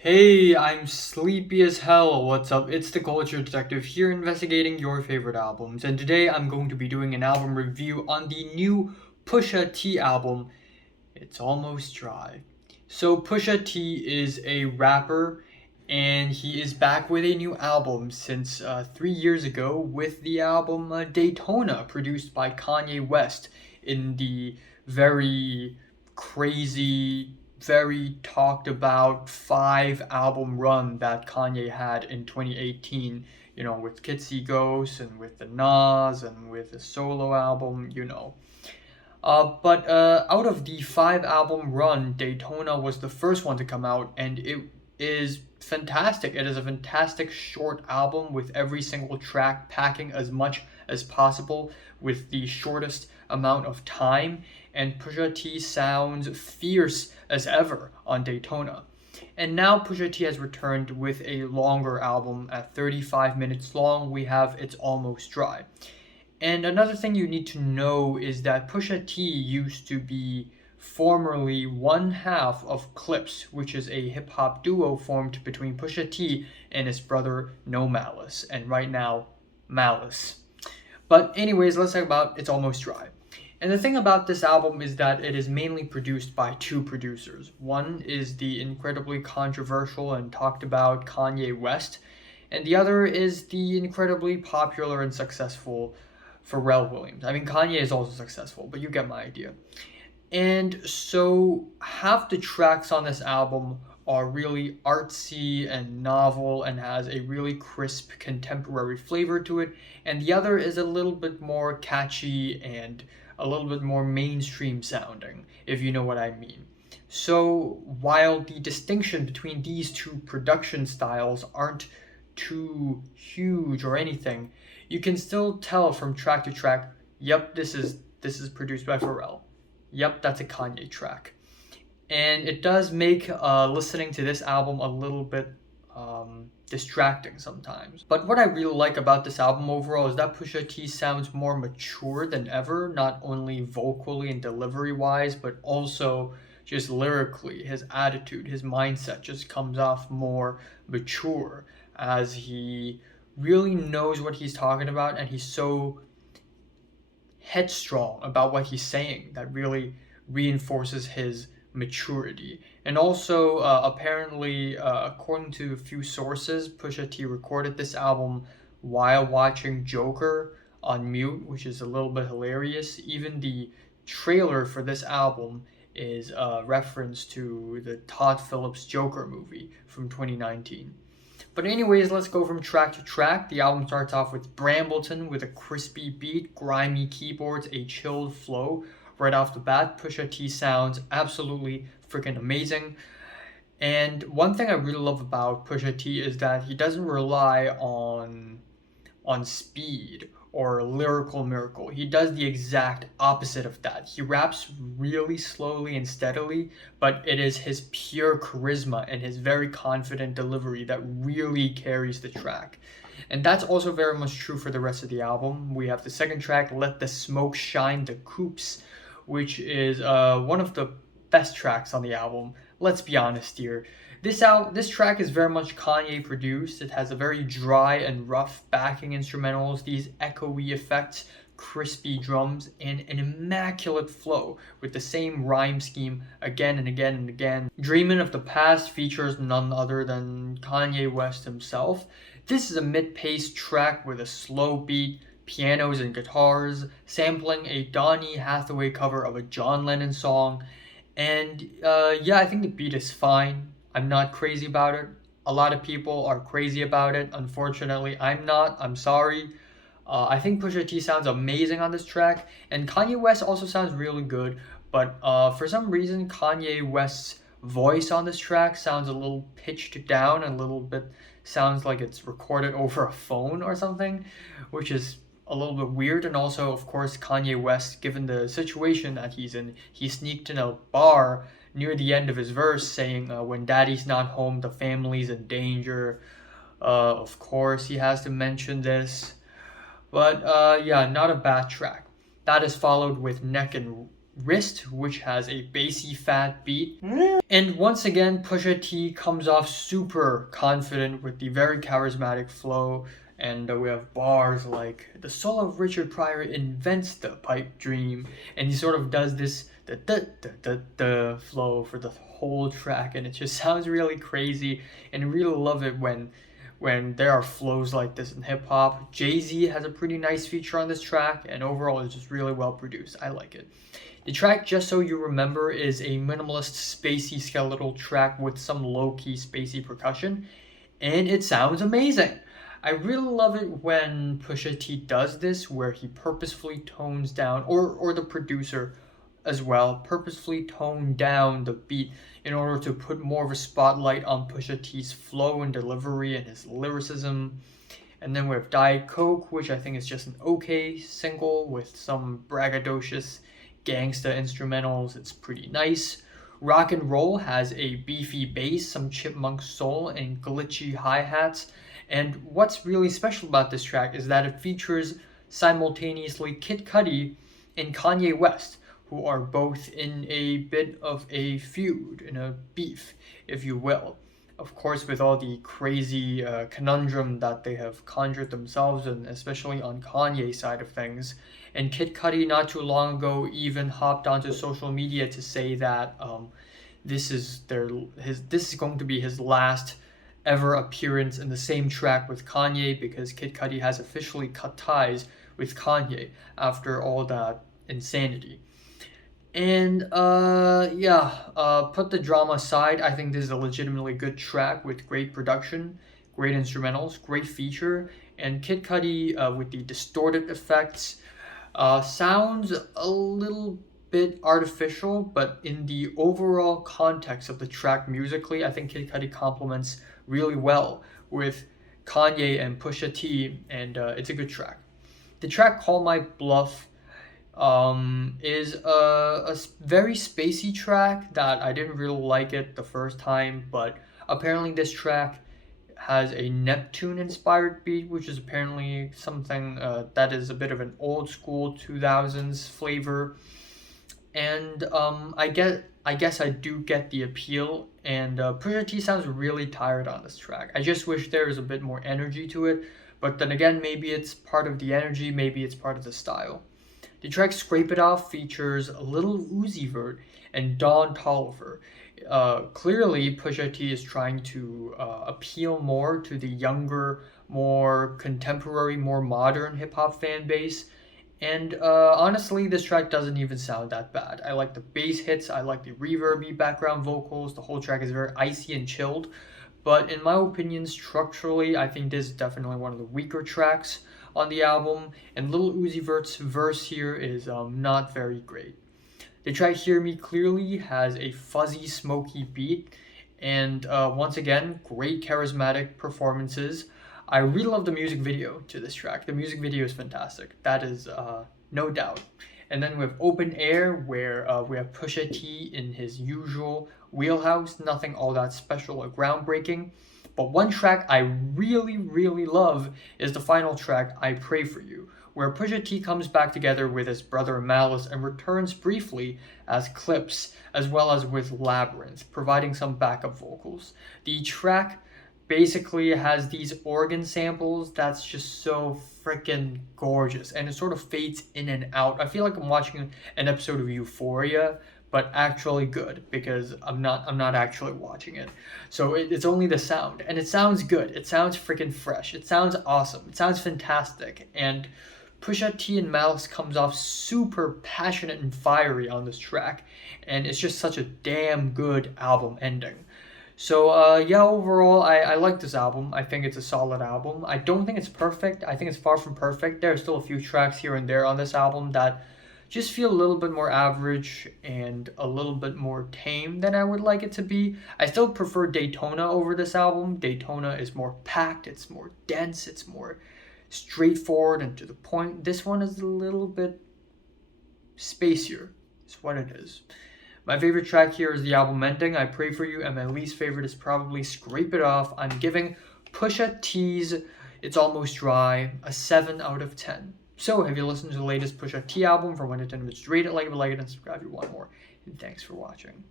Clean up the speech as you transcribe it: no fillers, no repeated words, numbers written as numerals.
Hey, I'm sleepy as hell. What's up? It's the Culture Detective here investigating your favorite albums. And today I'm going to be doing an album review on the new Pusha-T album, It's Almost Dry. So, Pusha-T is a rapper and he is back with a new album since 3 years ago with the album Daytona, produced by Kanye West in the very crazy, very talked about 5 album run that Kanye had in 2018, with Kitsy Ghost and with the Nas and with the solo album. But out of the 5 album run, Daytona was the first one to come out, and it is fantastic. It is a fantastic short album with every single track packing as much as possible with the shortest amount of time, and Pusha T sounds fierce as ever on Daytona. And now Pusha T has returned with a longer album at 35 minutes long. We have It's Almost Dry. And another thing you need to know is that Pusha T used to be formerly one half of Clips, which is a hip hop duo formed between Pusha T and his brother No Malice, and right now, Malice. But, anyways, let's talk about It's Almost Dry. And the thing about this album is that it is mainly produced by 2 producers. One is the incredibly controversial and talked about Kanye West, and the other is the incredibly popular and successful Pharrell Williams. I mean, Kanye is also successful, but you get my idea. And so, half the tracks on this album are really artsy and novel and has a really crisp contemporary flavor to it, and the other is a little bit more catchy and a little bit more mainstream sounding, if you know what I mean. So, while the distinction between these 2 production styles aren't too huge or anything, you can still tell from track to track, yep, this is produced by Pharrell. Yep, that's a Kanye track. And it does make listening to this album a little bit distracting sometimes. But what I really like about this album overall is that Pusha T sounds more mature than ever, not only vocally and delivery wise, but also just lyrically. His attitude, his mindset just comes off more mature as he really knows what he's talking about, and he's so headstrong about what he's saying that really reinforces his maturity. And also, apparently, according to a few sources, Pusha T recorded this album while watching Joker on mute, which is a little bit hilarious. Even the trailer for this album is a reference to the Todd Phillips Joker movie from 2019. But anyways, let's go from track to track. The album starts off with Brambleton with a crispy beat, grimy keyboards, a chilled flow. Right off the bat, Pusha T sounds absolutely freaking amazing. And one thing I really love about Pusha T is that he doesn't rely on speed or lyrical miracle. He does the exact opposite of that. He raps really slowly and steadily, but it is his pure charisma and his very confident delivery that really carries the track. And that's also very much true for the rest of the album. We have the second track, Let the Smoke Shine, the Coupes, which is one of the best tracks on the album. Let's be honest here. This track is very much Kanye produced. It has a very dry and rough backing instrumentals, these echoey effects, crispy drums, and an immaculate flow with the same rhyme scheme again and again and again. Dreamin' of the Past features none other than Kanye West himself. This is a mid-paced track with a slow beat, pianos and guitars, sampling a Donny Hathaway cover of a John Lennon song. And yeah, I think the beat is fine. I'm not crazy about it. A lot of people are crazy about it. Unfortunately, I'm not. I'm sorry. I think Pusha T sounds amazing on this track, and Kanye West also sounds really good. But for some reason, Kanye West's voice on this track sounds a little pitched down, a little bit sounds like it's recorded over a phone or something, which is a little bit weird. And also, of course, Kanye West, given the situation that he's in, he sneaked in a bar near the end of his verse saying, when daddy's not home, the family's in danger. Of course, he has to mention this. But yeah, not a bad track. That is followed with Wrist, which has a bassy fat beat. And once again, Pusha-T comes off super confident with the very charismatic flow. And we have bars like, the soul of Richard Pryor invents the pipe dream. And he sort of does this the flow for the whole track. And it just sounds really crazy. And I really love it when there are flows like this in hip hop. Jay-Z has a pretty nice feature on this track. And overall, it's just really well produced. I like it. The track, just so you remember, is a minimalist, spacey, skeletal track with some low-key, spacey percussion, and it sounds amazing. I really love it when Pusha T does this, where he purposefully tones down, or the producer as well, purposefully tone down the beat in order to put more of a spotlight on Pusha T's flow and delivery and his lyricism. And then we have Diet Coke, which I think is just an okay single with some braggadocious Gangsta instrumentals. It's pretty nice. Rock and Roll has a beefy bass, some chipmunk soul, and glitchy hi-hats. And what's really special about this track is that it features simultaneously Kid Cudi and Kanye West, who are both in a bit of a feud, in a beef, if you will. Of course, with all the crazy conundrum that they have conjured themselves, and especially on Kanye's side of things. And Kid Cudi not too long ago even hopped onto social media to say that this is going to be his last ever appearance in the same track with Kanye, because Kid Cudi has officially cut ties with Kanye after all that insanity. And put the drama aside, I think this is a legitimately good track with great production, great instrumentals, great feature, and Kid Cudi with the distorted effects sounds a little bit artificial, but in the overall context of the track musically, I think Kid Cudi complements really well with Kanye and Pusha T, and it's a good track. The track called My Bluff is a very spacey track that I didn't really like it the first time, but apparently this track has a Neptune inspired beat, which is apparently something that is a bit of an old school 2000s flavor. And I guess I do get the appeal, and Pusha T sounds really tired on this track. I just wish there was a bit more energy to it, but then again, maybe it's part of the energy, maybe it's part of the style. The track Scrape It Off features Lil Uzi Vert and Don Toliver. Clearly, Pusha T is trying to appeal more to the younger, more contemporary, more modern hip-hop fan base. And honestly, this track doesn't even sound that bad. I like the bass hits, I like the reverby background vocals, the whole track is very icy and chilled. But in my opinion, structurally, I think this is definitely one of the weaker tracks on the album, and Lil Uzi Vert's verse here is not very great. The track Hear Me Clearly has a fuzzy, smoky beat, and once again, great charismatic performances. I really love the music video to this track. The music video is fantastic. That is no doubt. And then we have Open Air, where we have Pusha T in his usual wheelhouse. Nothing all that special or groundbreaking. But one track I really, really love is the final track, I Pray For You, where Pusha T comes back together with his brother Malice and returns briefly as Clips, as well as with Labyrinth, providing some backup vocals. The track basically has these organ samples that's just so freaking gorgeous, and it sort of fades in and out. I feel like I'm watching an episode of Euphoria, but actually good, because I'm not actually watching it. So it's only the sound, and it sounds good. It sounds freaking fresh. It sounds awesome. It sounds fantastic. And Pusha T and Malice comes off super passionate and fiery on this track, and it's just such a damn good album ending. So overall, I like this album. I think it's a solid album. I don't think it's perfect. I think it's far from perfect. There are still a few tracks here and there on this album that just feel a little bit more average and a little bit more tame than I would like it to be. I still prefer Daytona over this album. Daytona is more packed, it's more dense, it's more straightforward and to the point. This one is a little bit spacier, is what it is. My favorite track here is the album ending, I Pray For You, and my least favorite is probably Scrape It Off. I'm giving Pusha T's It's Almost Dry a 7 out of 10. So, have you listened to the latest Pusha-T album from 1 to 10? Just rate it, like it, and subscribe if you want more. And thanks for watching.